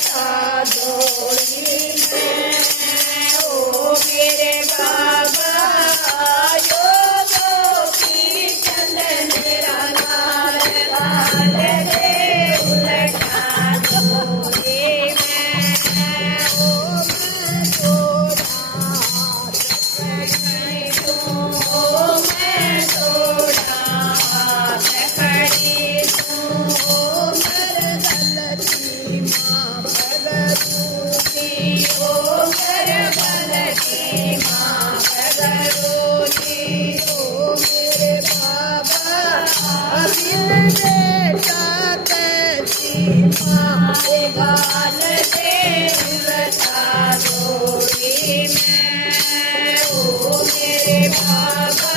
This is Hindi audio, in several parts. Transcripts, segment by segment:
उलटा डोली में। ओ मेरे बाबा योगी चंद मेरा लाल लाल रे उलटा डोली में। ओ मैं थोड़ा मैं थोड़ा खड़ी हूँ मर गलती माफ करूँगी। ओ मर गलती माफ करूँगी। ओ मेरे बाबा बिन बेटा कैसी माए गाल दे उलटा डोली में। ओ मेरे बाबा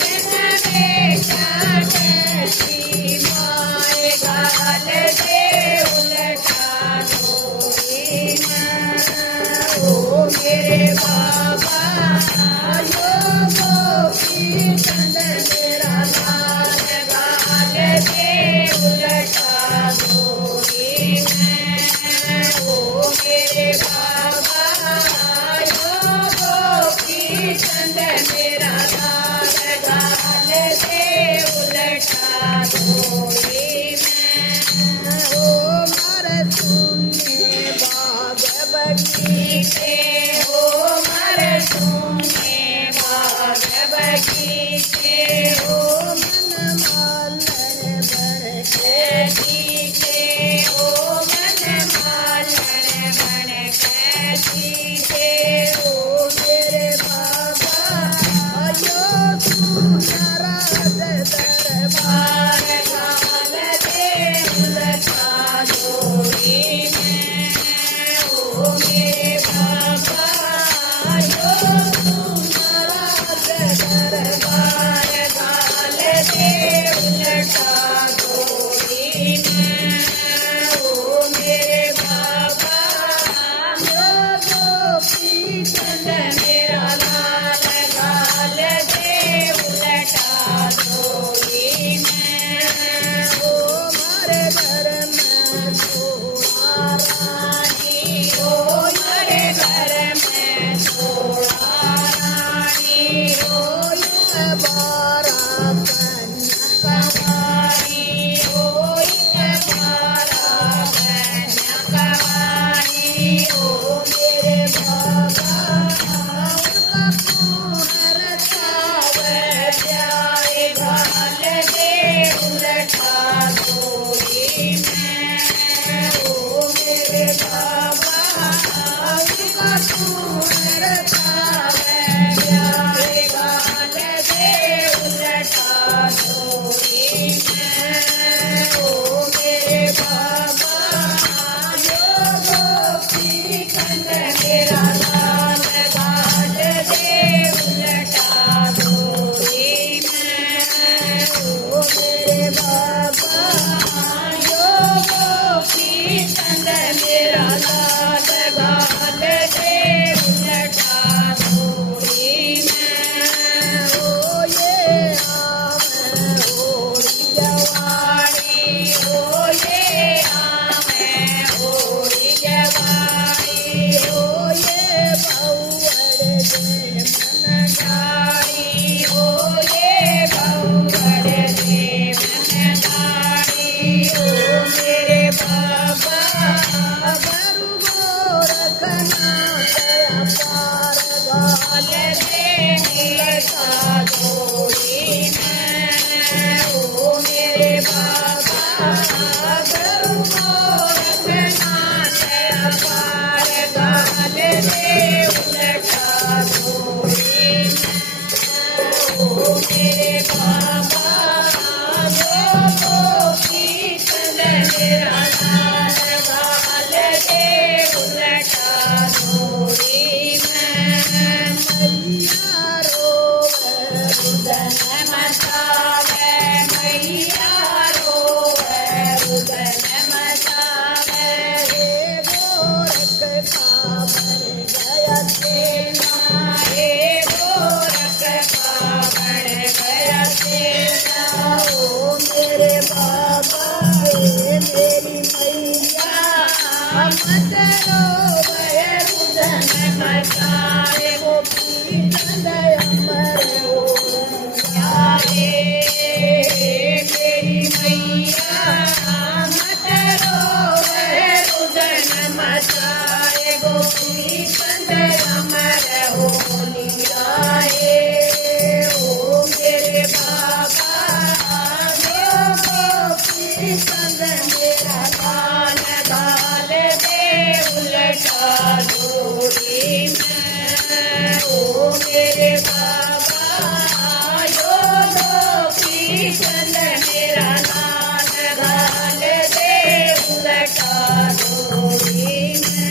बिन बेटा कैसी माए गाल दे उलटा डोली में। ओ मेरे बाबा योगी चंद मेरा लाल गाल दे उलटा डोली में। ओ मेरे बाबा योगी चंद मेरा लाल गाल दे उलटा डोली में। ओ मर तुमने बाग बगीचे। ओ मर तुमने बाग बगीचे। ओ मन मालन बन के दीजे। ओ मन मालन बन के दीजे। ओ मेरे बाबा आयो तू नाराज दरबार गाल दे उलटा डोली में। ओ मेरे बाबा आयो तू नाराज दरबार गाल दे उलटा डोली में। ओ मेरे बाबा योगी चंद मेरा लाल गाल दे उलटा डोली में। ओ मारे घर में थोड़ा रानी। ओ मारे घर में थोड़ा रानी। ओ ये बारा कन्याकुमारी। ओ ये बारा कन्याकुमारी। ओ मेरे बाबा उनका कुहर चावे प्यारे गाल दे उलटा डोली में। ओ मेरे बाबा उनका कुहर चावे प्यारे गाल दे उलटा डोली में। ओ मेरे बाबा योगी चंद मेरा लाल गाल दे उलटा डोली में। ओ मेरे बाबा योगी चंद मेरा लाल गाल दे उलटा डोली में। ओ ये आमे होरी जवानी। ओ ये आमे होरी जवानी। ओ ये बहुवर दे मन डारी। ओ ये बहुवर दे मन डारी। ओ मेरे बाबा गुरु गोरखना दया पार गाल दे उलटा डोली में। ओ मेरे बाबा गुरु गोरखना दया पार गाल दे उलटा डोली में। ओ मेरे बाबा योगी चंद मेरा लाल गाल दे उलटा डोली में। मैया रोवे रुदन मचावे। मैया रोवे रुदन मचावे। संग मेरा लाल गाल दे उलटा डोरी में। ओ मेरे बाबा आयो दो कृष्ण मेरा लाल गाल दे उलटा डोरी में।